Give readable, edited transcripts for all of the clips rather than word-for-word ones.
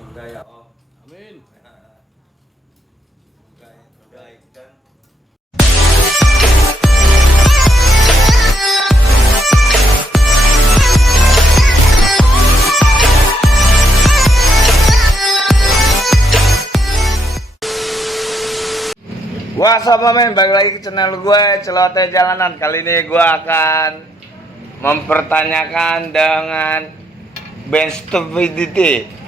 surga ya Om. Amin. Semoga yang terbaik dan What's up men, balik lagi ke channel gue Celoteh Jalanan. Kali ini gue akan mempertanyakan dengan band Stupidity.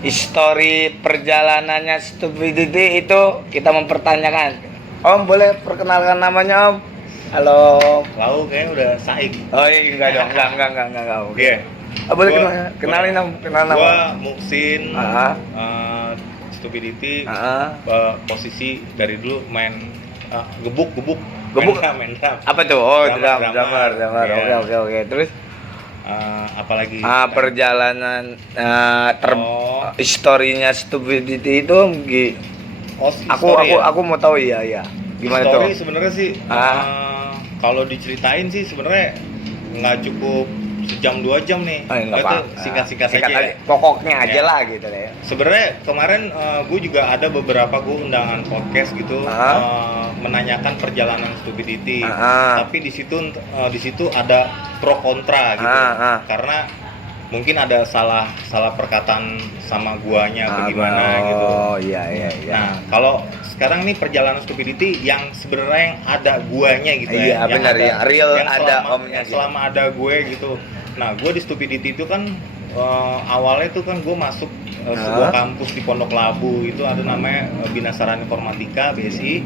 Histori perjalanannya Stupidity itu kita mempertanyakan. Om boleh perkenalkan namanya Om? Halo. Lau kayaknya udah saik. Oh iya enggak dong, enggak. Oke. Iya. Boleh kenalin nama. Gua Muksin. Ah. Stupidity. Ah. Posisi dari dulu main gebuk. Main drum. Apa tuh? Oh, Drummer. Drummer. Iya. Oke. Terus Apalagi perjalanan historinya Stupidity itu aku mau tahu ya. Gimana tuh? Story sebenarnya sih kalau diceritain sih sebenarnya nggak cukup sejam 2 jam nih. Enggak Singkat saja. Ya. Pokoknya aja Ya. lah gitu ya. Sebenarnya kemarin gue juga ada beberapa undangan podcast gitu menanyakan perjalanan Stupidity. Tapi di situ ada pro kontra gitu. Karena mungkin ada salah perkataan sama guanya bagaimana gitu. Oh iya. Nah, kalau sekarang nih perjalanan Stupidity yang sebenarnya yang ada guanya gitu Iya, ya. benar ya. Real yang ada selama, omnya yang gitu. selama ada gue gitu. Nah, gue di Stupidity itu kan awalnya tuh kan gue masuk sebuah kampus di Pondok Labu itu ada namanya Bina Sarana Informatika BSI.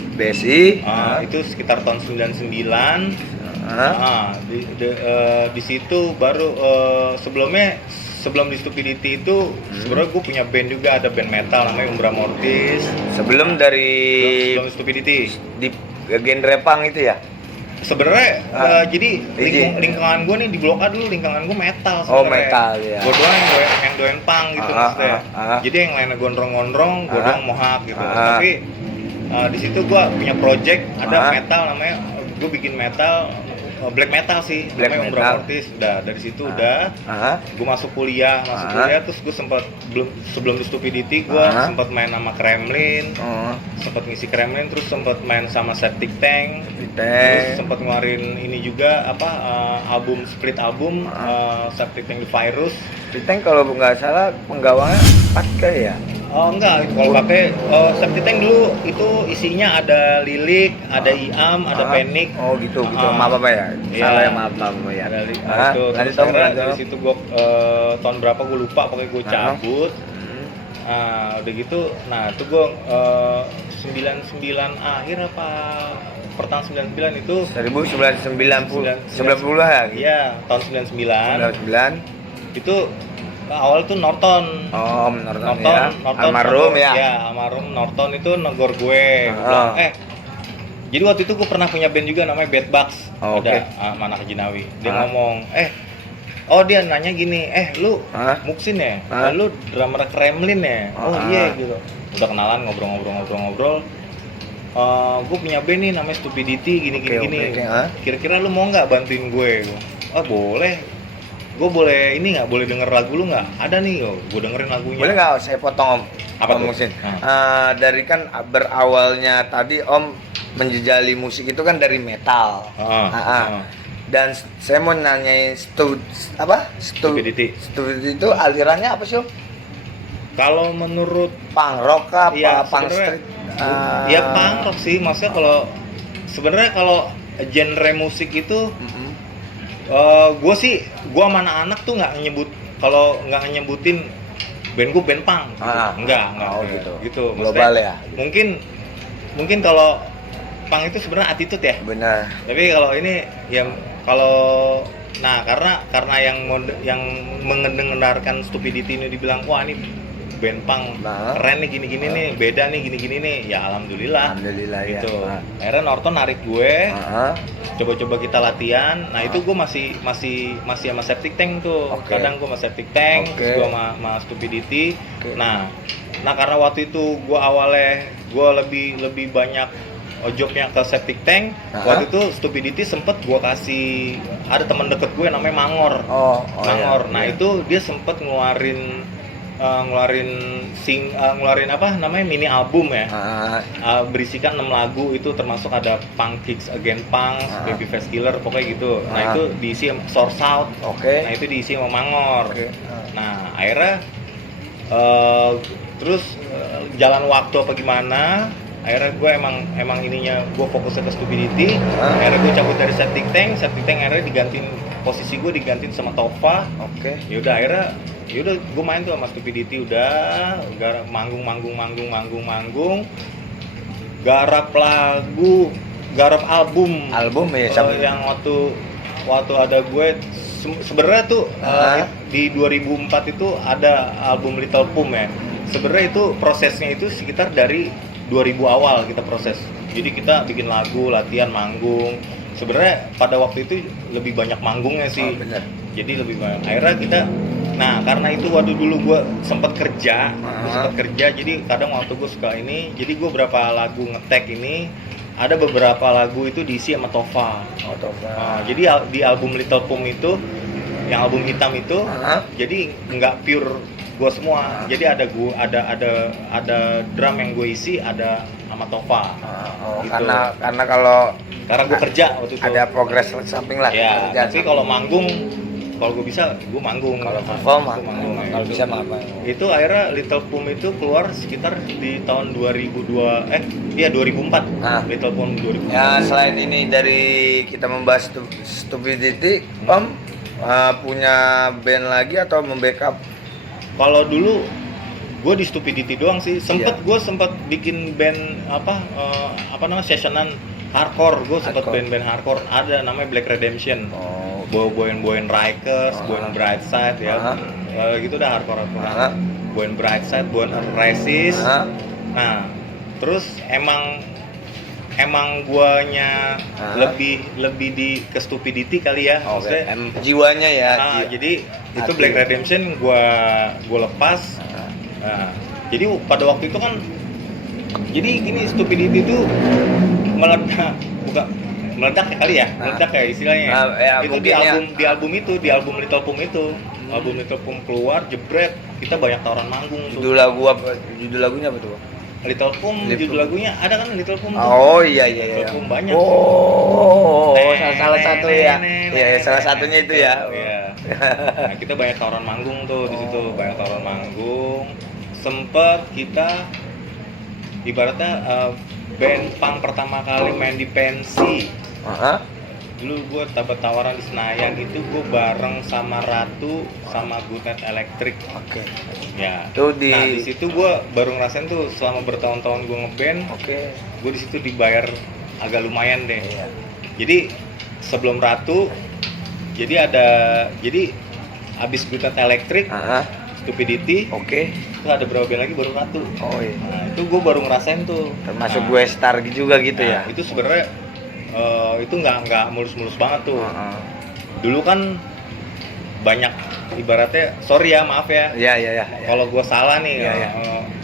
Itu sekitar tahun 99. Di situ baru sebelum di Stupidity itu sebenarnya gue punya band juga, ada band metal namanya Umbra Mortis. Sebelum Stupidity di genre punk itu ya. Sebenarnya jadi lingkungan gue nih di Blok A dulu lingkungan gue metal sebenarnya. Oh, metal ya. Gue doang yang doyan punk gitu maksudnya. Jadi yang lainnya gondrong-gondrong, gue doang mohak gitu. Tapi di situ gue punya project ada metal namanya, gue bikin metal black metal sih, namanya Umbra Mortis. Udah dari situ gue masuk kuliah terus gue sebelum di Stupidity gue sempat main sama Kremlin, sempat ngisi Kremlin, terus sempat main sama Septic Tank, terus sempat ngeluarin ini juga split album Septic Tank The Virus. Septic Tank kalau nggak salah penggawanya Patka ya. Oh enggak, kalau pakai Septic Tank dulu itu isinya ada Lilik, ada Iam, ada Panic. Oh gitu. Maaf apa ya? Salah ya, maaf ya. Ada itu. Dari situ gue tahun berapa gue lupa, pokoknya gue cabut. Udah gitu, nah itu gue 99 akhir apa pertang 99 itu 1990 ya. Iya, tahun 99. Itu awal tuh Norton. Oh, Norton ya. Almarhum ya. Ya, almarhum Norton itu negor gue. Bilang, jadi waktu itu gue pernah punya band juga namanya Bad Bugs. Ada Mana Kejinawi. Dia ngomong, dia nanya gini, lu Muksin ya? Lu drummer Kremlin ya? Oh iya gitu. Udah kenalan, ngobrol. Gue punya band nih namanya Stupidity gini. Kira-kira lu mau nggak bantuin gue? Boleh. Gue boleh boleh denger lagu lu nggak? Ada nih, gue dengerin lagunya. Boleh nggak saya potong Om? Apa tuh? Muksin? Dari kan berawalnya tadi Om menjejali musik itu kan dari metal. Dan saya mau nanyain Stupidity itu alirannya apa sih Om? Kalau menurut punk rock apa punk street? Ya punk rock sih, maksudnya kalau sebenarnya kalau genre musik itu gue sama anak-anak tuh nggak nyebutin band gue band punk gitu. Enggak gitu global ya. Mungkin kalau punk itu sebenarnya attitude ya, benar. tapi kalau ini karena yang mendengarkan Stupidity ini dibilang wah ini band punk keren nih gini nih, beda nih gini nih, ya alhamdulillah gitu. Akhirnya Norton narik gue, coba-coba kita latihan. Nah itu gue masih sama Septic Tank tuh. Kadang gue sama Septic Tank, terus gue sama Stupidity. Nah karena waktu itu gue awalnya gue lebih banyak jobnya ke Septic Tank. Waktu itu Stupidity sempet gue kasih, ada teman deket gue namanya Mangor. Mangor. Nah itu dia sempet ngeluarin ngeluarin apa namanya mini album ya. Berisikan 6 lagu, itu termasuk ada Punk Kicks Again Punks, Babyface Killer, pokoknya gitu. Nah itu diisi Source Out. Nah itu diisi sama Mangor. Nah akhirnya terus jalan waktu apa gimana, akhirnya gue emang ininya gue fokusnya ke Stupidity. Akhirnya gue cabut dari Septic Tank akhirnya digantiin, posisi gue digantiin sama Tova. Yaudah akhirnya gue main tuh sama Stupidity, udah manggung, garap album ya yang waktu ada gue sebenarnya tuh di 2004 itu ada album Little Pum ya. Sebenarnya itu prosesnya itu sekitar dari 2000 awal kita proses. Jadi kita bikin lagu, latihan, manggung. Sebenarnya pada waktu itu lebih banyak manggungnya sih. Jadi lebih banyak. Akhirnya kita, nah karena itu waktu dulu gue sempat kerja, jadi kadang waktu gue suka ini, jadi gue berapa lagu ngetek ini, ada beberapa lagu itu diisi sama Tova. Jadi di album Little Pum itu, yang album hitam itu, jadi nggak pure gue semua. Jadi ada drum yang gue isi, ada sama Tova. Gitu. Karena kalau gue kerja waktu itu ada progres samping lah. Ya, tapi kalau manggung, kalau gue bisa, gue manggung. Kalau perform, kalau gitu. bisa apa? Itu akhirnya Little Pum itu keluar sekitar di tahun 2004. Little Pum 2004. Ya, selain ini dari kita membahas Stupidity, Om punya band lagi atau membackup? Kalau dulu gue di Stupidity doang sih. Gue sempat bikin band apa namanya, sessionan hardcore. Gue sempat band hardcore, ada namanya Black Redemption. Boyen Rikers, Boyen Brightside ya. Gitu dah hardcore. Boyen Brightside, Boyen Resist. Nah, terus emang guanya lebih di ke Stupidity kali ya. Maksudnya jiwanya ya. Jadi itu Black Redemption gua lepas. Nah, jadi pada waktu itu kan, jadi gini, Stupidity itu meledak ya kali ya, meledak ya istilahnya. Itu di album Little Pum itu. Album Little Pum keluar, jebret, kita banyak tawaran manggung tuh. Judul lagunya apa tuh? Little Pum, judul lagunya ada kan Little Pum tuh. Oh iya. Little Pum banyak. Salah satu ya. Iya, salah satunya itu ya. Iya. Nah, kita banyak tawaran manggung tuh di situ, banyak tawaran manggung. Sempet kita ibaratnya band punk pertama kali main di pensi. Dulu gue dapat tawaran di Senayan, itu gue bareng sama Ratu sama Good Night Electric. Ya. Nah di situ gue baru ngerasain tuh selama bertahun-tahun gue ngeband. Gue di situ dibayar agak lumayan deh. Jadi sebelum Ratu, jadi abis Good Night Electric, Stupidity. Terus ada berapa band lagi baru Ratu. Nah itu gue baru ngerasain tuh. Termasuk gue star juga gitu ya. Itu sebenarnya itu nggak mulus-mulus banget tuh. Dulu kan banyak, ibaratnya, sorry ya, maaf ya. Iya. Kalau gue salah nih.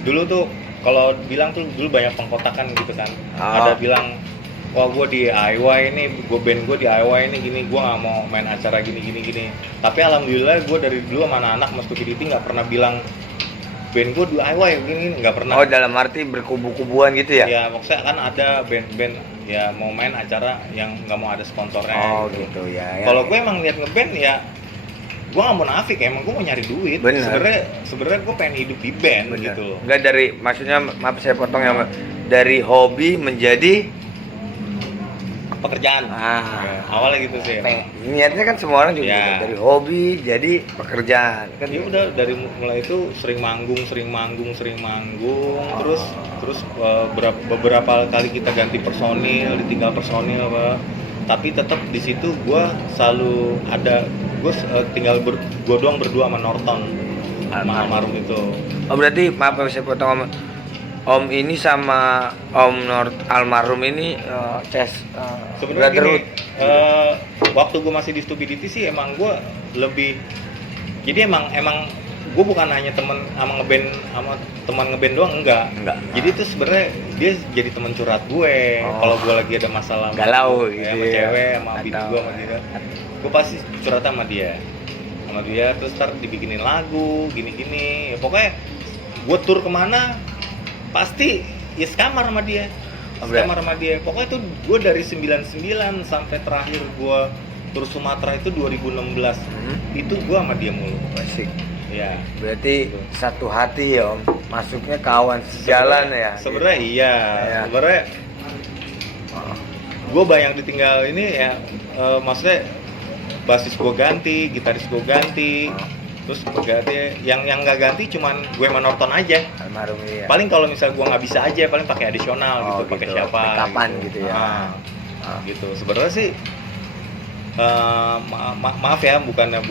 Dulu tuh kalau bilang tuh dulu banyak pengkotakan gitu kan. Ada bilang, wah gue DIY ini, band gue DIY ini gini, gue nggak mau main acara gini. Tapi alhamdulillah gue dari dulu sama anak-anak Mas Stupidity nggak pernah bilang band gue DIY gini, nggak pernah. Dalam arti berkubu-kubuan gitu ya? Ya maksudnya kan ada band ya mau main acara yang nggak mau ada sponsornya. Gitu ya. Kalau gue emang niat ngeband ya, gue nggak mau nafik, emang gue mau nyari duit. Sebenarnya gue pengen hidup di band. Gitu. Nggak dari, maksudnya, maaf saya potong ya, dari hobi menjadi pekerjaan. Awalnya gitu sih. Niatnya kan semua orang juga gitu. Dari hobi jadi pekerjaan. Kan ya udah dari mulai itu sering manggung. Terus beberapa kali kita ganti personil, ditinggal personil apa. Tapi tetap di situ gue selalu ada, gue tinggal gue doang berdua sama Norton, sama almarhum itu. Berarti maaf saya potong, Om ini sama Om almarhum ini sebenarnya gini, waktu gue masih di Stupidity sih emang gue lebih, jadi emang gue bukan hanya teman ngeband doang, enggak. Jadi itu sebenarnya dia jadi teman curhat gue. Kalau gue lagi ada masalah galau gitu sama cewek, sama bini gue, sama dia, gue pasti curhat sama dia. sama dia, terus ntar dibikinin lagu gini-gini. Pokoknya gue tur kemana pasti ya sekamar sama dia. Pokoknya tuh gue dari 99 sampai terakhir gue tur Sumatera itu 2016. Itu gue sama dia mulu. Asik. Ya. Berarti satu hati ya Om. Masuknya kawan sejalan ya. Sebenarnya gitu. iya. Ya. Sebenarnya gue banyak ditinggal ini ya, maksudnya basis gue ganti, gitaris gue ganti, terus ganti yang nggak ganti cuman gue sama Norton aja. Almarhum ya. Paling kalau misal gue nggak bisa aja, paling pakai additional gitu, pakai siapa? Kapan gitu ya? Gitu. Sebenarnya sih maaf ya, bukannya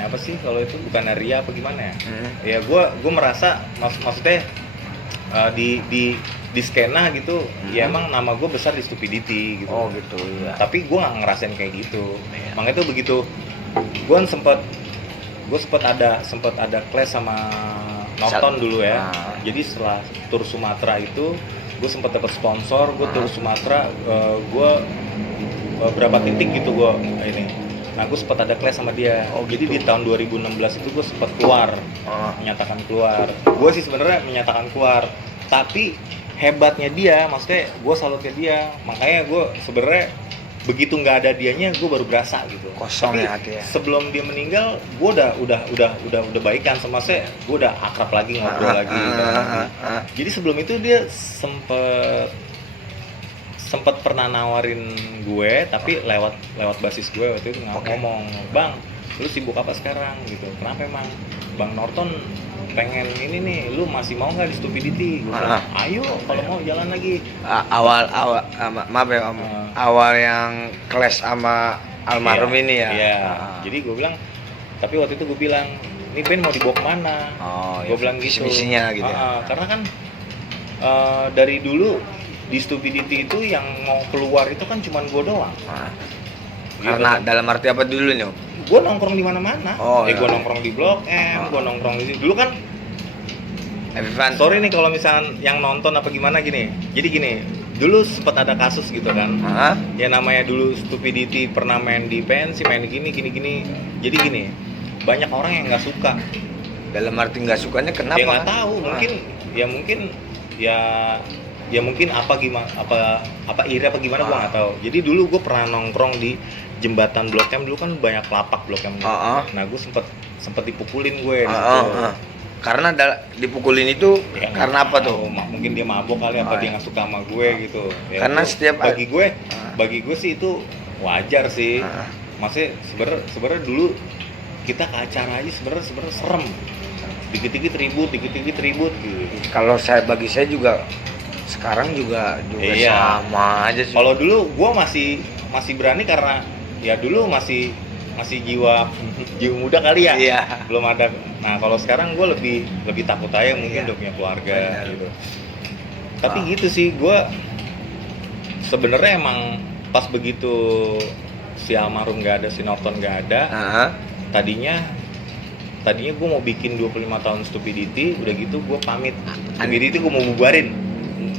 apa sih kalau itu, bukannya ria apa gimana ya? Ya gue merasa maksudnya di skena gitu, ya emang nama gue besar di Stupidity gitu. Oh gitu ya. Tapi gue nggak ngerasain kayak gitu. Makanya tuh begitu gue sempet ada clash sama Norton dulu ya. Jadi setelah tur Sumatera itu gue sempet dapet sponsor, gue tur Sumatera, gue berapa titik gitu gue ini. Nah gue sempet ada clash sama dia. Jadi di tahun 2016 itu gue sempet keluar, menyatakan keluar. Gue sih sebenarnya menyatakan keluar, tapi hebatnya dia, maksudnya gue salutnya dia. Makanya gue sebenarnya begitu nggak ada dianya, gue baru berasa gitu. Kosong tapi ya hati ya. Sebelum dia meninggal, gue udah baikan sama saya, gue udah akrab lagi, ngobrol lagi. Jadi sebelum itu dia sempet pernah nawarin gue, tapi lewat basis gue waktu itu ngomong, Bang, lu sibuk apa sekarang gitu? Kenapa emang? Bang Norton pengen ini nih, lu masih mau nggak di Stupidity? Ayo, kalau mau jalan lagi. Awal maaf ya Om. Awal yang clash sama almarhum ini ya. Iya. Jadi gue bilang, tapi waktu itu gue bilang, ini band mau dibawa kemana? Gue bilang gitu. Misinya gitu. Karena kan dari dulu di Stupidity itu yang mau keluar itu kan cuma gue doang. Karena dalam arti apa dulu nih Om? Gue nongkrong di mana-mana. Gue nongkrong di Blok M, gue nongkrong di dulu kan. Sorry nih kalau misalnya yang nonton apa gimana gini. Jadi gini, dulu sempat ada kasus gitu kan. Ya namanya dulu Stupidity pernah main di pensi, main gini. Jadi gini, banyak orang yang nggak suka. Dalam arti nggak sukanya kenapa? Dia nggak tahu, mungkin apa iri apa gimana gue nggak tahu. Jadi dulu gue pernah nongkrong di jembatan Blok M, dulu kan banyak lapak Blok M. Nah gue sempet dipukulin gue di situ. Karena dipukulin itu ya, karena apa tuh? Mungkin dia mabok kali, apa dia nggak suka sama gue gitu. Ya, karena itu, setiap bagi gue sih itu wajar sih. Maksudnya sebenarnya dulu kita ke acara aja sebenarnya serem. Dikit-dikit ribut gitu. Kalau bagi saya juga sekarang juga sama aja sih. Kalau dulu gue masih berani karena ya dulu masih jiwa muda kali ya. Iya. Belum ada. Nah kalau sekarang gue lebih takut aja, mungkin udah punya keluarga gitu. Tapi gitu sih, gue sebenarnya emang pas begitu si almarhum nggak ada, si Norton nggak ada, tadinya gue mau bikin 25 tahun Stupidity, udah gitu gue pamit. Stupidity gue mau bubarin.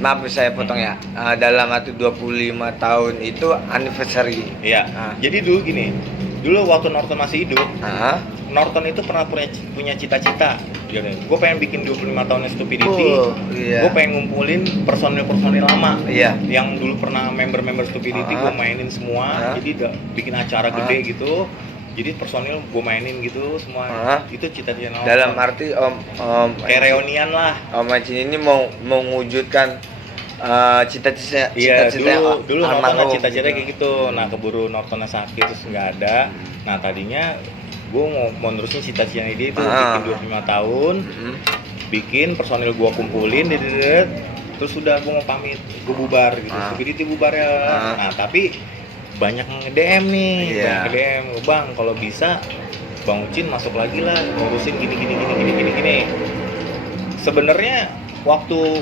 Maaf saya potong ya. Dalam arti 25 tahun itu anniversary. Iya. Jadi dulu gini. Dulu waktu Norton masih hidup, Norton itu pernah punya cita-cita. Gue pengen bikin 25 tahunnya Stupidity. Gue pengen ngumpulin personil lama. Yang dulu pernah member Stupidity gue mainin semua. Jadi bikin acara gede gitu. Jadi personil gue mainin gitu semua. Itu cita-cita Norton. Dalam arti Om kayak reunian lah. Om Acin ini mau mewujudkan cita-cita. Iya, dulu Norton cita-citanya kayak gitu. Nah keburu Nortonnya sakit terus nggak ada. Nah tadinya gue mau nerusin cita-citanya dia itu bikin 25 tahun, bikin personil gue kumpulin, terus sudah gue mau pamit, gue bubar gitu. Stupidity bubar ya. Nah tapi banyak nge-DM nih, Bang kalau bisa Bang Ucin masuk lagi lah, ngurusin gini. Sebenarnya waktu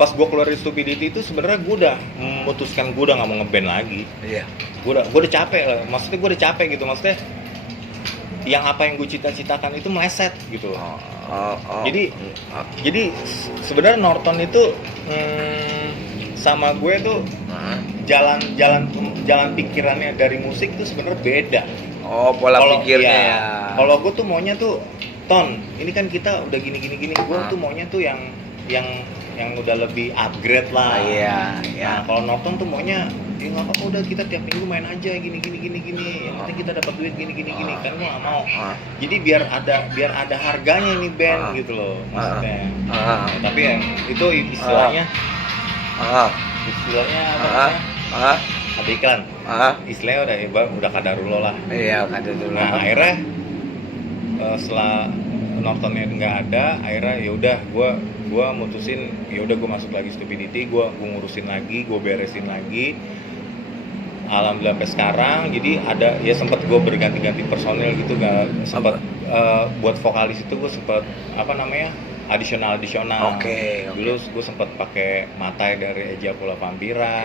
pas gue keluar dari Stupidity itu sebenarnya gue udah memutuskan gue udah nggak mau ngeband lagi. Gue udah capek lah. Maksudnya gue udah capek gitu. Maksudnya yang apa yang gue cita-citakan itu meleset gitu. Jadi sebenarnya Norton itu sama gue tuh jalan pikirannya dari musik itu sebenarnya beda. Oh, pola pikirnya iya, ya. Kalau gue tuh maunya tuh, Ton, ini kan kita udah gini. Gue tuh maunya tuh yang udah lebih upgrade lah. Iya. Nah, kalau Norton tuh maunya ya nggak apa-apa, udah kita tiap minggu main aja gini. Yang penting kita dapat duit gini. Kan gue nggak mau. Jadi biar ada harganya nih band gitu loh maksudnya. Tapi ya itu istilahnya ada iklan. Istilahnya udah kadarullah lah. Iya, kadarullah. Nah, akhirnya setelah Nortonnya nggak ada, akhirnya ya udah gue mutusin ya udah gue masuk lagi Stupidity, gue ngurusin lagi, gue beresin lagi. Alhamdulillah sampai sekarang, jadi ada ya sempat gue berganti-ganti personil gitu, nggak sempat buat vokalis itu gue sempat additional. Oke. Dulu gue sempat pakai Matai dari Ejacula Vampira,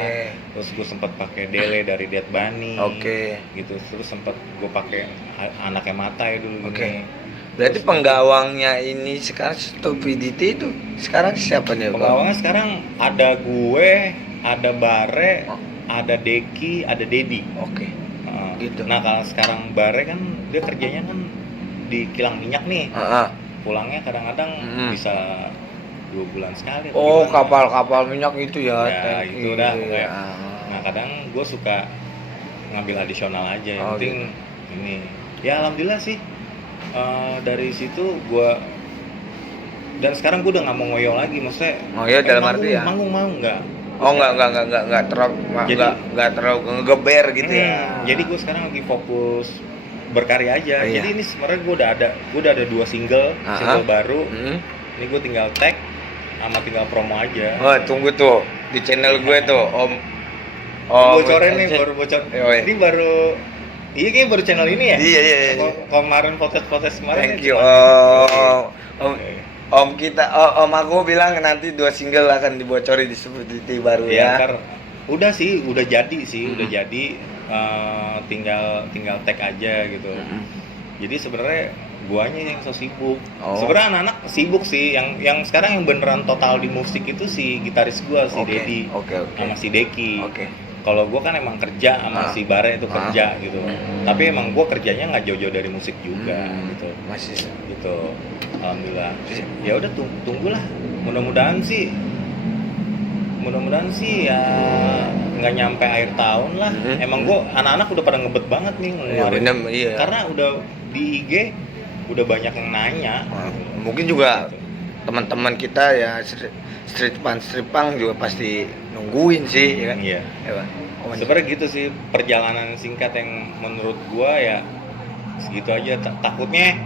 terus gue sempat pakai Dele dari Dead Bunny, gitu. Terus sempat gue pakai anaknya Matai dulu. Berarti penggawangnya ini sekarang Stupidity itu sekarang siapa nih? Penggawangnya sekarang ada gue, ada Bare, ada Deki, ada Dedi. Gitu. Nah kalau sekarang Bare kan dia kerjanya kan di kilang minyak nih. Pulangnya kadang-kadang bisa 2 bulan sekali. Kapal minyak itu ya. Ya itu udah. Nah kadang gue suka ngambil additional aja. Yang penting ini. Ya alhamdulillah sih. Dari situ gue dan sekarang gue udah nggak mau ngoyo lagi, maksudnya. Ngoyo dalam arti ya? Manggung mau nggak? Nggak terlalu ngegeber gitu ya. Jadi gue sekarang lagi fokus berkarya aja. Jadi ini sebenarnya gue udah ada 2 single baru. Ini gue tinggal tag sama tinggal promo aja. Tunggu tuh di channel gue tuh Om. Bocorin nih, baru bocor. Ini baru. Iya kayaknya baru channel ini ya? Iya. Kemarin podcast kemarin. Thank you Om kita. Om aku bilang nanti 2 single akan dibocori di Stupidity baru ya. Ntar, udah jadi. Tinggal tag aja gitu. Jadi sebenarnya guanya yang so sibuk. Sebenarnya anak-anak sibuk sih. Yang sekarang yang beneran total di musik itu si gitaris gua si Dedi sama si Deki. Kalau gua kan emang kerja sama si Bare itu kerja gitu. Tapi emang gua kerjanya nggak jauh-jauh dari musik juga gitu. Masih gitu. Alhamdulillah. Ya udah tunggulah. Mudah-mudahan sih ya nggak nyampe akhir tahun lah. Emang gue anak-anak udah pada ngebet banget nih ngeluarin. Iya. Karena udah di IG udah banyak yang nanya. Mungkin juga teman-teman kita ya street punk juga pasti nungguin sih, ya kan? Iya. Sebenarnya gitu sih perjalanan singkat yang menurut gue ya segitu aja. Takutnya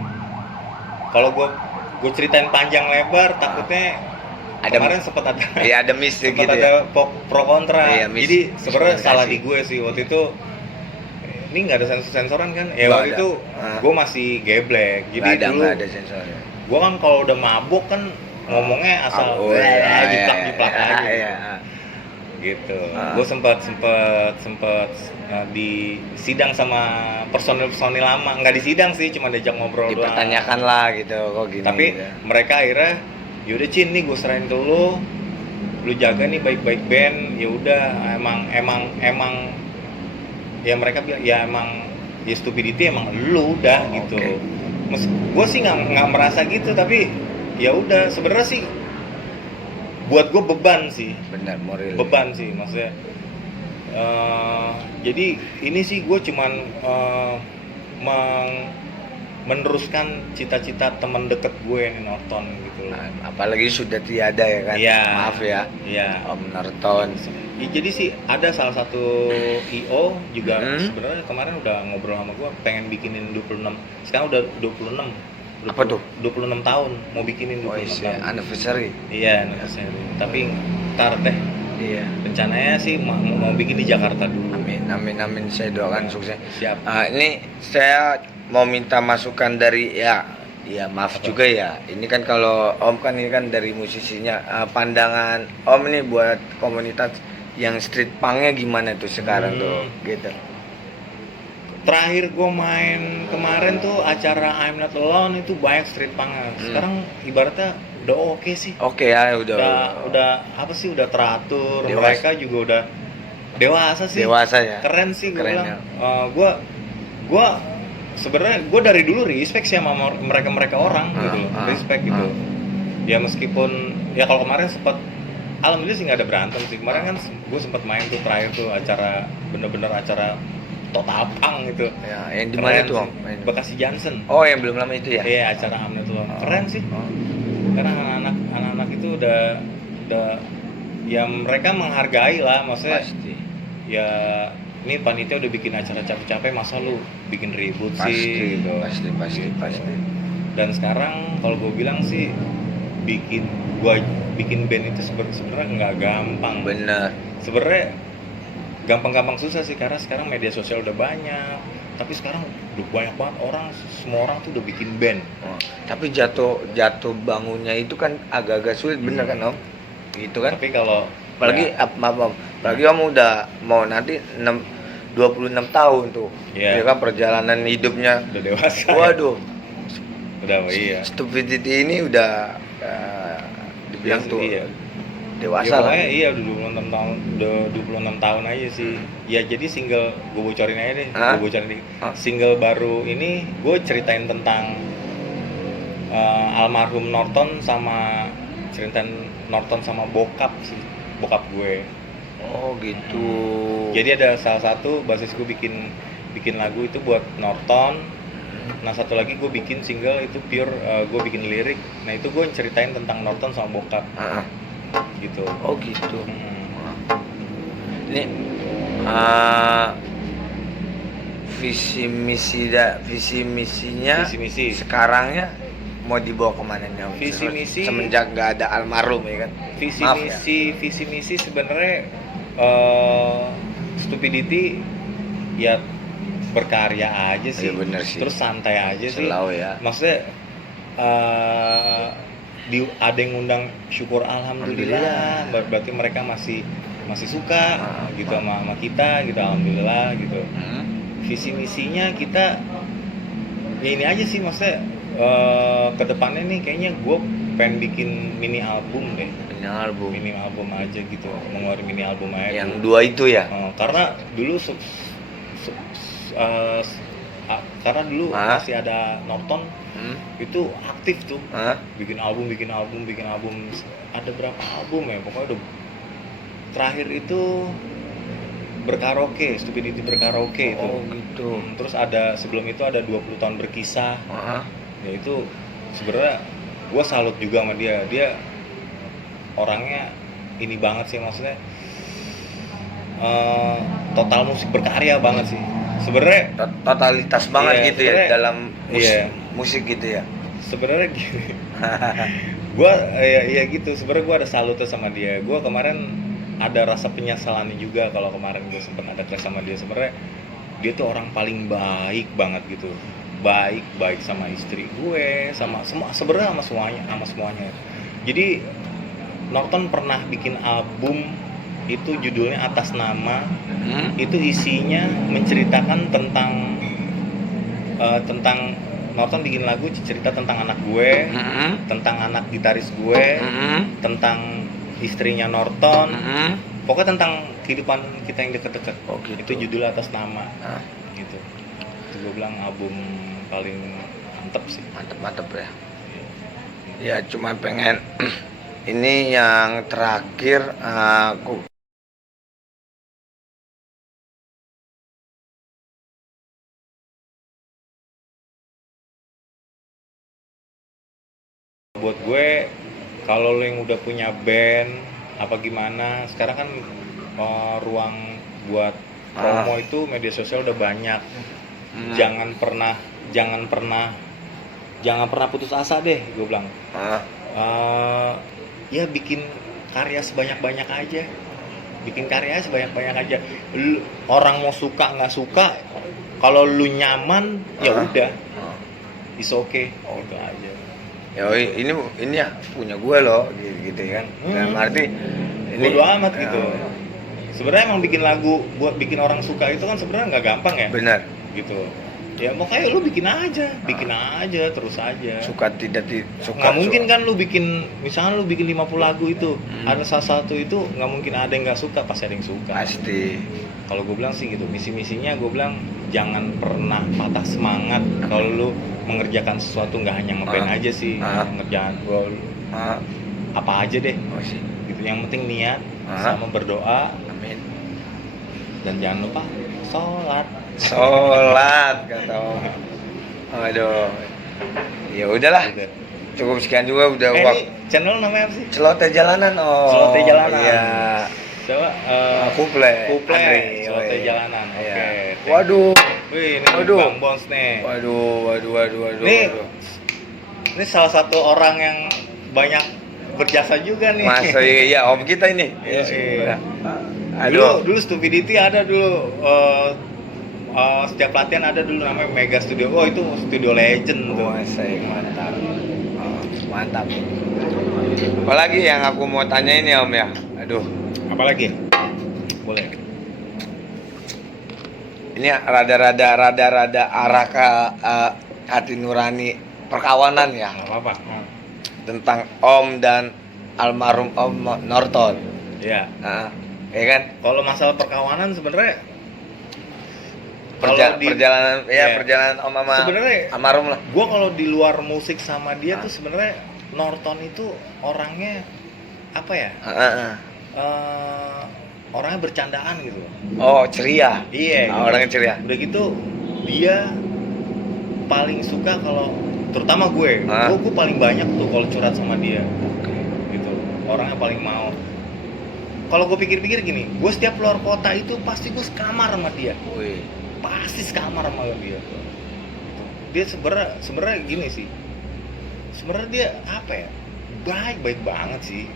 kalau gue ceritain panjang lebar, takutnya kemarin sempat ada miss sempat gitu ada ya? pro kontra. Jadi sebenarnya salah komunikasi. di gue sih waktu itu. Ini nggak ada sensoran kan? Ya waktu itu gue masih geblek. Jadi dulu nggak ada sensornya. Gue kan kalau udah mabuk kan ngomongnya asal jiplak aja. Gitu. Gue sempat di sidang sama personil lama. Nggak di sidang sih, cuma diajak ngobrol doang. Dipertanyakan lah gitu, kok gini. Tapi gitu. mereka akhirnya yaudah Cin, nih gue serahin ke lu jaga nih baik-baik band. Ya udah emang ya mereka bilang ya emang ya Stupidity emang lu udah gitu. Gue sih nggak merasa gitu, tapi ya udah sebenarnya sih buat gue beban sih. Benar, moral. Beban sih maksudnya. Jadi ini sih gue cuman meneruskan cita-cita teman deket gue nih Norton gitu. Nah, apalagi sudah tiada ya kan. Iya. Maaf ya. Iya. Om Norton. Ya, jadi sih ada salah satu IO juga sebenarnya kemarin udah ngobrol sama gue pengen bikinin 26. Sekarang udah 26. Apa tuh? 26 tahun mau bikinin 26 tahun. Anniversary. Iya, anniversary. Tapi ntar teh. Iya. Rencananya sih mau bikin di Jakarta dulu. Amin. Saya doakan sukses. Siap. Ini saya mau minta masukan dari ya maaf juga ya. Ini kan kalau Om kan ini kan dari musisinya, pandangan Om ini buat komunitas yang street punknya gimana tuh sekarang tuh gitu. Terakhir gue main kemarin tuh acara I'm Not Alone itu banyak street punk. Sekarang ibaratnya udah oke sih. Oke ya udah apa sih udah teratur. Dewasa. Mereka juga udah dewasa sih. Dewasa ya. Keren sih gue bilang. ya. Gue sebenarnya gue dari dulu respect sih sama mereka orang gitu loh, respect gitu. Ya meskipun ya kalau kemarin sempat, alhamdulillah sih nggak ada berantem sih. Kemarin kan gue sempat main tuh terakhir tuh acara, bener-bener acara total punk gitu. Ya, yang di mana tuh Om? Bekasi Johnson. Oh, yang belum lama itu ya? Iya, acara Amnet tuh. Keren sih. Karena anak-anak itu udah ya mereka menghargai lah, maksudnya. Pasti. Ya ini panitia udah bikin acara capek-capek, masa lu bikin ribut Pasti, sih gitu. Pasti. Dan sekarang kalau gue bilang sih bikin band itu sebenarnya nggak gampang. Bener. Sebenarnya gampang-gampang susah sih, karena sekarang media sosial udah banyak. Tapi sekarang udah banyak banget semua orang tuh udah bikin band. Tapi jatuh bangunnya itu kan agak-agak sulit, bener kan Om? Gitu kan? Tapi kalau apalagi apalagi Om udah mau nanti 26 tahun tuh. Ya kan perjalanan hidupnya udah dewasa. Waduh. Udah iya. Stupidity ini udah dibilang tuh dewasa lah. Iya, udah 26 tahun aja sih. Ya jadi single, gue bocorin aja deh. Gue bocorin dikit. Single baru ini gue ceritain tentang almarhum Norton sama bokap sih. Bokap gue. Oh gitu. Jadi ada salah satu basis gue bikin lagu itu buat Norton. Nah satu lagi gue bikin single itu pure gue bikin lirik. Nah itu gue ceritain tentang Norton sama bokap. Gitu. Oh gitu. Ini visi misinya sekarangnya mau dibawa kemana nih Om? Visi misi semenjak nggak ada almarhum ya kan. Visi misi sebenarnya Stupidity ya berkarya aja sih. Ya, bener sih. Terus santai aja Selalu sih. Ya. Maksudnya ada yang ngundang, syukur alhamdulillah. Berarti mereka masih suka gitu sama kita gitu, alhamdulillah gitu. Visi misinya kita ya ini aja sih, maksudnya kedepannya nih kayaknya gue pengen bikin mini album deh. Mini album aja gitu, mengeluarkan mini album aja. Yang dua itu ya? Karena dulu masih ada Norton. Itu aktif tuh, bikin album. Ada berapa album ya, pokoknya udah. Terakhir itu berkaraoke, Stupidity berkaraoke itu. Oh gitu. Terus sebelum itu ada 20 tahun berkisah. Ya itu sebenarnya gue salut juga sama dia orangnya ini banget sih, maksudnya total musik berkarya banget sih sebenarnya, totalitas banget gitu ya dalam musik gitu ya sebenarnya gini. Gue ya gitu, sebenarnya gue ada salut sama dia. Gue kemarin ada rasa penyesalan juga kalau kemarin gue sempat ada clash sama dia. Sebenarnya dia tuh orang paling baik banget gitu, baik sama istri gue, sama semua, sebenarnya sama semuanya. Jadi Norton pernah bikin album itu judulnya Atas Nama. Itu isinya menceritakan tentang Norton bikin lagu cerita tentang anak gue, tentang anak gitaris gue, tentang istrinya Norton, pokoknya tentang kehidupan kita yang deket-deket. Gitu. Itu judulnya Atas Nama. Gitu. Itu gue bilang album paling mantep sih. Mantep ya. Ya cuma pengen ini yang terakhir aku buat gue, kalau lo yang udah punya band apa gimana, sekarang kan ruang buat promo itu media sosial udah banyak. Jangan pernah putus asa deh, gue bilang. Ya bikin karya sebanyak-banyak aja. Orang mau suka nggak suka, kalau lu nyaman ya udah, it's okay. Gitu aja. Ya ini ya punya gue loh gitu kan. Dalam arti ini bodo amat gitu. Sebenarnya emang bikin lagu buat bikin orang suka itu kan sebenarnya nggak gampang ya. Benar. Gitu. Ya makanya lu bikin aja terus aja. Suka. Nggak mungkin kan lu bikin, misalnya lu bikin 50 lagu itu, ada salah satu itu nggak mungkin ada yang nggak suka, pasti ada yang suka. Pasti. Kalau gue bilang sih gitu, misinya gue bilang jangan pernah patah semangat Kalau lu mengerjakan sesuatu nggak hanya ngeband aja sih, ngerjain gua apa aja deh. Oh sih. Gitu. Yang penting niat sama berdoa. Amin. Dan jangan lupa sholat kata Om. Aduh. Ya udahlah. Gitu. Cukup sekian juga udah Ini channel namanya apa sih? Celoteh Jalanan. Oh. Celoteh Jalanan. Iya. Coba Kuple. Celoteh Jalanan. Oke. Iya. Waduh. Wih, ini Waduh. Bang Bons nih. Waduh. Ini salah satu orang yang banyak berjasa juga nih. Masa iya Om kita ini. Iya. Aduh. Dulu Stupidity ada dulu. Setiap latihan ada dulu namanya Mega Studio. Oh itu studio legend tuh. Masa mantap. Mantap. Apalagi yang aku mau tanyain ya Om ya. Aduh. Apalagi? Boleh. Ini rada arah ke hati nurani perkawanan ya. Nggak apa-apa. Tentang Om dan almarhum Om Norton. Iya. Ya kan? Kalau masalah perkawanan sebenarnya Perjalanan Om sama sebenarnya almarhum lah. Gua kalau di luar musik sama dia tuh sebenarnya Norton itu orangnya apa ya? Orangnya bercandaan gitu. Oh, ceria. Iya. Gitu. Orangnya ceria. Udah gitu dia paling suka kalau terutama gue paling banyak tuh kalau curhat sama dia. Gitu. Orangnya paling mau. Kalau gue pikir-pikir gini, gue setiap keluar kota itu pasti gue sekamar sama dia. Wih. Pasti sekamar sama dia. Dia sebenarnya gini sih. Sebenarnya dia apa ya? Baik banget sih.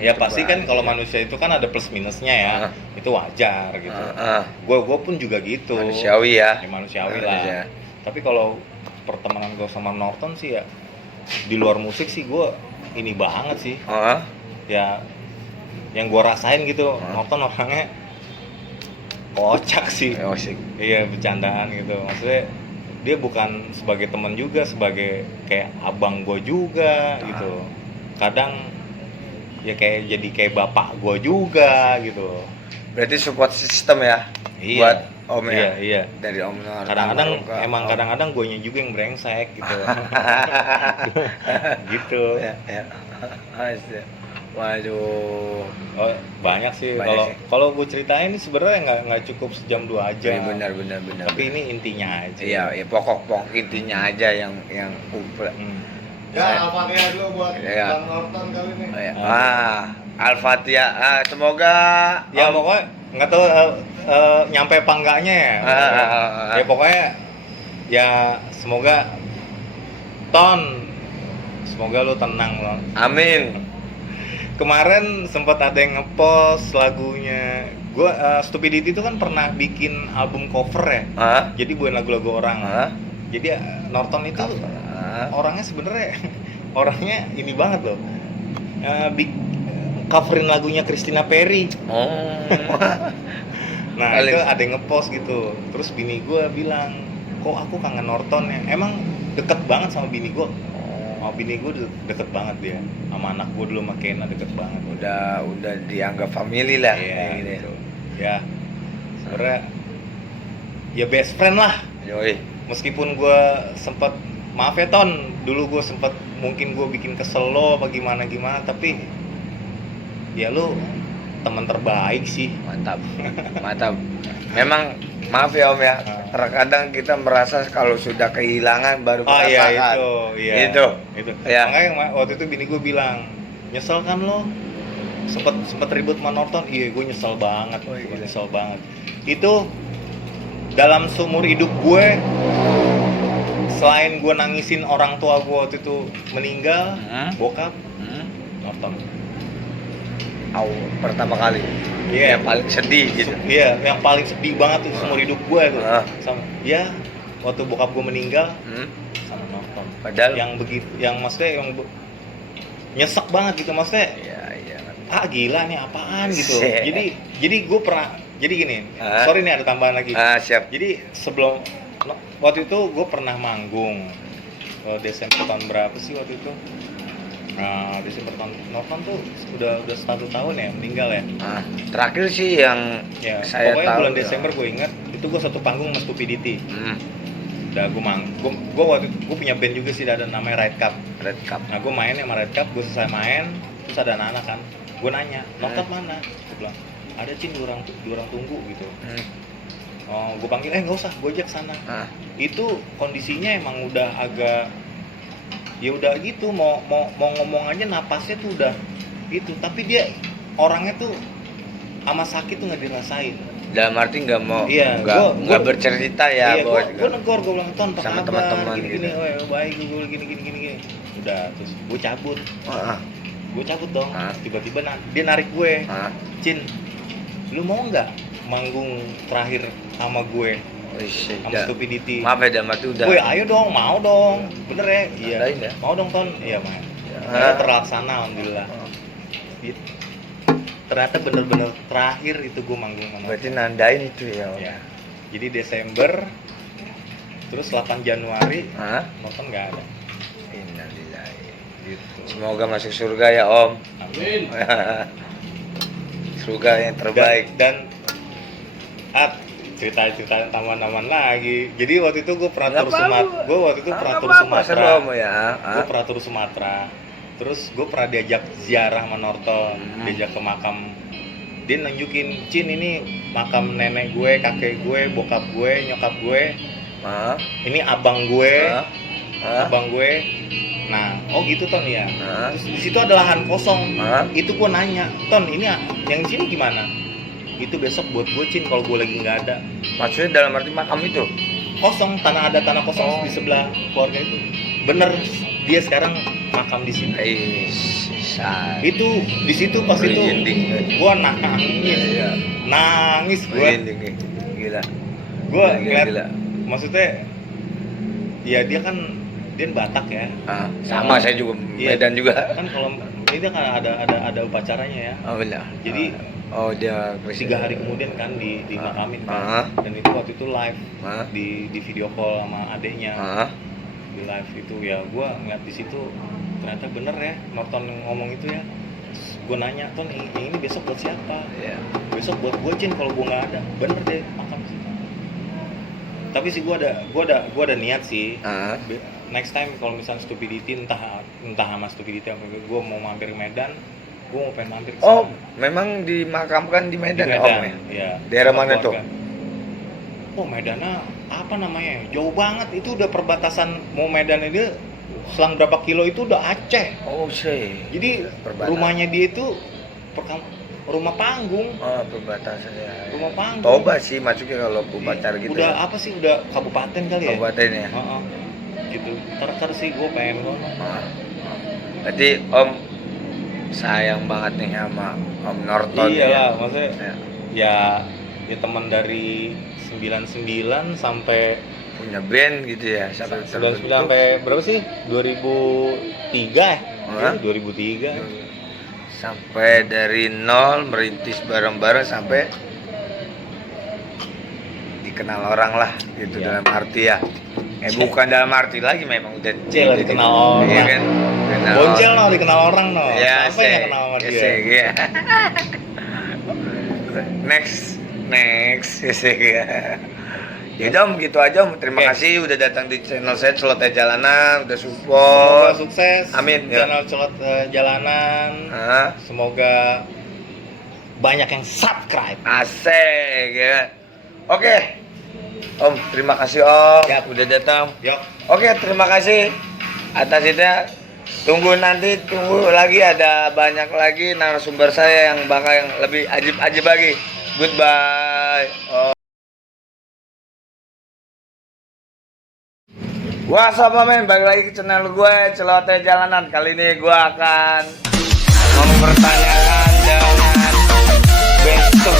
Ya pasti kan kalau manusia itu kan ada plus minusnya ya. Itu wajar gitu. Gue pun juga gitu. Manusiawi ya. Manusiawi lah. Tapi kalau pertemanan gue sama Norton sih ya di luar musik sih gue ini banget sih. Ya yang gue rasain gitu, Norton orangnya kocak sih. Iya, bercandaan gitu. Maksudnya dia bukan sebagai teman juga, sebagai kayak abang gue juga gitu. Kadang ya jadi kayak bapak gue juga gitu. Berarti support system ya. Iya. Buat Om ya. Iya. Dari Om Norton. Kadang-kadang gue juga yang brengsek gitu. Gitu. Ya. Waduh. Oh, banyak sih. Kalau gue ceritain sebenarnya nggak cukup sejam 2 aja. Benar. Tapi ini intinya aja. Iya, pokok intinya aja yang kumpul. Ya, Al-Fatihah dulu buat Bang Norton kali ini. Al-Fatihah. Semoga ya pokoknya nggak tahu nyampe apa enggaknya ya. Ya pokoknya ya semoga semoga lu tenang lo. Amin. Kemarin sempat ada yang ngepost lagunya. Gua Stupidity itu kan pernah bikin album cover ya. Jadi buat lagu-lagu orang. Jadi Norton itu orangnya sebenarnya orangnya ini banget loh. Coverin lagunya Christina Perry. Nah, itu ada yang ngepost gitu. Terus bini gue bilang, "Kok aku kangen Norton ya?" Emang deket banget sama bini gue. Sama bini gue deket banget dia. Sama anak gue dulu sama Kena deket banget. Udah dianggap family lah. Iya, gitu. Ya. Sebenarnya ya best friend lah. Yoi. Meskipun gue sempat maaf ya Ton, dulu gue sempat mungkin gue bikin kesel lo apa gimana tapi ya lu teman terbaik sih. Mantap. Memang maaf ya Om ya, terkadang kita merasa kalau sudah kehilangan baru merasakan. Itu. Ya. Makanya waktu itu bini gue bilang, nyesel kan lo? Sempet ribut sama Norton. Iya, gue nyesel banget. Nyesel banget. Itu dalam seumur hidup gue, selain gue nangisin orang tua gue waktu itu meninggal, bokap, Norton. Pertama kali. Iya. Yang paling sedih gitu. Iya, yang paling sedih banget tuh seumur hidup gue tuh. Sama ya, waktu bokap gue meninggal, sama Norton. Padahal yang begitu, yang maksudnya yang nyesek banget gitu maksudnya. Iya. Gila nih apaan gitu. Jadi gue pernah gini. Sorry nih ada tambahan lagi. Siap. Jadi sebelum waktu itu gue pernah manggung Desember tahun berapa sih waktu itu? Desember tahun Norton tuh udah 1 tahun ya meninggal ya. Terakhir sih yang ya, saya pokoknya tahu bulan Desember gue ingat itu gue satu panggung sama Stupidity. udah gue waktu gue punya band juga sih, ada namanya Red Cup. Nah gue main sama Red Cup, gue selesai main terus ada anak-anak kan, gue nanya Nortot mana, gue bilang ada Cin, dua orang tunggu gitu. Oh gue panggil, nggak usah, gue ajak sana. Itu kondisinya emang udah agak ya udah gitu, mau ngomong aja napasnya tuh udah gitu, tapi dia orangnya tuh sama sakit tuh nggak dirasain. Dalam arti nggak mau, iya, nggak bercerita ya. Iya, gue negor, gue bilang Ton, sama teman-teman gini, baik, gue gini. Udah, terus gue cabut. Gue cabut dong. Tiba-tiba dia narik gue. Cin, lu mau nggak manggung terakhir sama gue? Sama Stupidity. Maaf ya, dalam arti udah. Gue ayo dong, mau dong. Bener ya? Iya. Ya? Mau dong Ton. Iya main. Terlaksana alhamdulillah. Gitu. Ternyata bener-bener terakhir itu gue manggung sama. Berarti nandain itu ya. Jadi Desember, terus 8 Januari nonton nggak ada. Innalillahi. Gitu. Semoga masuk surga ya Om. Amin. Surga yang terbaik. Dan cerita taman-taman lagi. Jadi waktu itu gue pernah tur Sumatera. Gue waktu itu pernah tur Sumatera. Gue pernah tur Sumatera. Terus gue pernah diajak ziarah sama Norton, diajak ke makam. Dia nunjukin, Cin ini makam nenek gue, kakek gue, bokap gue, nyokap gue. Ini abang gue, abang gue. Nah, oh gitu Ton ya. Terus di situ ada lahan kosong. Itu gue nanya, Ton ini yang di sini gimana? Itu besok buat gue Cin, kalau gue lagi nggak ada. Maksudnya dalam arti makam itu? Kosong, tanah kosong di sebelah keluarga itu. Bener, dia sekarang makam di sini. Itu di situ pas itu gua nangis gua. Gila. Gua ngeliat, maksudnya ya dia Batak ya. Sama saya juga Medan juga. Kan kalau ini kan ada upacaranya ya. Oh benar. Jadi dia 3 hari kemudian kan di makamin kan. Dan itu waktu itu live di video call sama adeknya. Di live itu ya gue ngeliat di situ ternyata bener ya Norton ngomong itu ya. Gue nanya Ton ini besok buat siapa? Besok buat gue Cin, kalau gue nggak ada. Bener deh makam sih. Tapi sih gue ada niat sih. Next time kalau misalnya Stupidity entah sama Stupidity apa gue mau mampir ke Medan, gue mau pengen mampir ke sana. Memang dimakamkan di Medan, ya Om ya? Iya. Daerah mana tuh? Medannya apa namanya? Jauh banget, itu udah perbatasan mau Medan ini selang berapa kilo itu udah Aceh. Jadi rumahnya dia itu rumah panggung. Perbatasan ya. Rumah panggung. Toba sih masuknya kalau upacara gitu. Udah apa sih? Udah kabupaten kali ya? Kabupaten ya. Gitu. Ntar sih gue pengen kok. Berarti Om sayang banget nih sama Om Norton. Iya lah, maksudnya ya teman dari 99 sampai punya band gitu ya. 99 sampai berapa sih? 2003 ya? 2003. Sampai dari nol merintis bareng-bareng sampai dikenal orang lah gitu dalam arti ya. Bukan dalam arti lagi, memang udah dikenal orang. Iya kan? Boncel no dikenal orang no. Ya, apa yang kenal sama dia? Ya. Next. Ya Om, gitu aja Om. Terima kasih udah datang di channel saya Celoteh Jalanan, udah support. Semoga sukses. Amin. Channel Celoteh Jalanan. Semoga banyak yang subscribe. Asik ya. Oke. Om, terima kasih Om. Udah datang. Oke, terima kasih atas itu. Tunggu lagi, ada banyak lagi narasumber saya yang lebih ajib-ajib lagi. Goodbye. Gua sama men, balik lagi ke channel gue Celoteh Jalanan. Kali ini gue akan mempertanyakan dengan best of